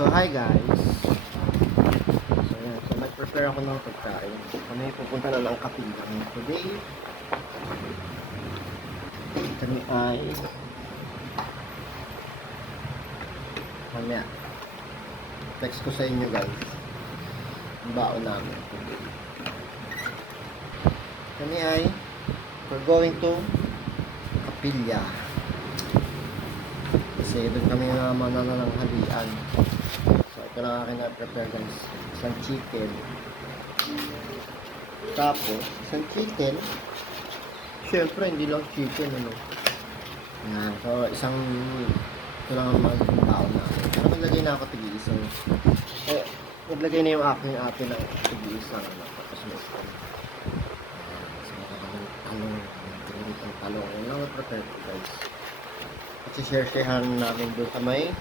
So, hi guys. So, yan. So, nag-prepare ako ng pagkain. Kami pupunta na ng Kapilya today. Kami ay mamaya. Text ko sa inyo guys. Ang baon namin today. Kami ay we're going to Kapilya. Kasi doon kami na manananghalian. So, ito lang akin na-prepare guys. Isang chicken. Tapos, isang chicken. Siyempre, hindi lang chicken, ano. Yan. So, ito lang ang magbaon namin. Pero naglagay na ako tig-isang. Eh, naglagay na yung aking ate ng tig-isang. Ano. Tapos may isang. So, talong. Ang talong. Yan lang na-prepare ko guys. At share-sharehan namin doon sa may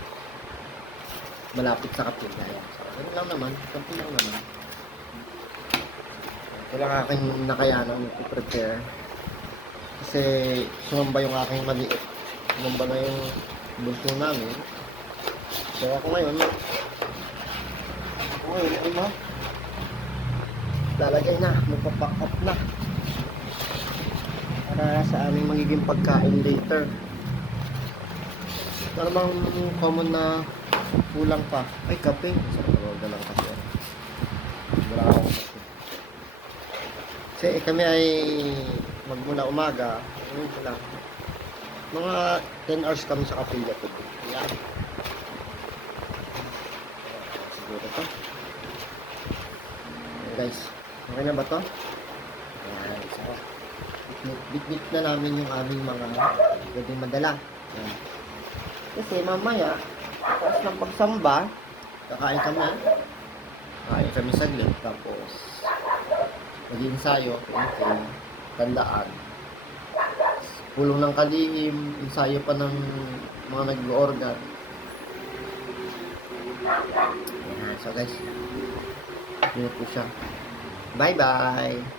malapit sa Kapilya. So, ganun lang naman. Kampi lang naman. Ito lang aking nakayanang i-prepare. Kasi sumamba yung aking maliit. Sumamba na yung bunso namin. So ako ngayon ay lalagay na. Magpapack up na. Para sa aming magiging pagkain later. Ito namang common na kulang pa. Ay, kape. So, wala lang kasi. Wala akong kape. Kasi kami ay magmula umaga. Ano lang. Mga 10 hours kami sa Kapilya today. Yan. Siguro to. Ayan guys. Okay na ba to? Ayan. So, bit-bit na namin yung aming mga pwedeng madala. Ayan. Kasi mamaya, tapos ng pagsamba, kakain kami. Kakain kami saglit. Tapos, mag-ensayo. Okay. Tandaan. Pulong ng kalihim. Ensayo pa ng mga nag-organ. So guys, yun po siya. Bye-bye!